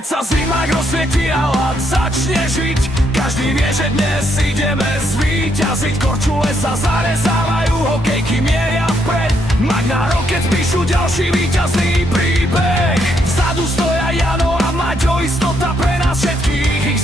Keď sa zima rozsvietí a hlad začne žiť, každý vie, že dnes ideme zvíťaziť. Korčule sa zarezávajú, hokejky mieria vpred, Magna Rockets píšu ďalší víťazný príbeh. Vzadu stoja Jano a Maťo, istota pre nás všetkých, ich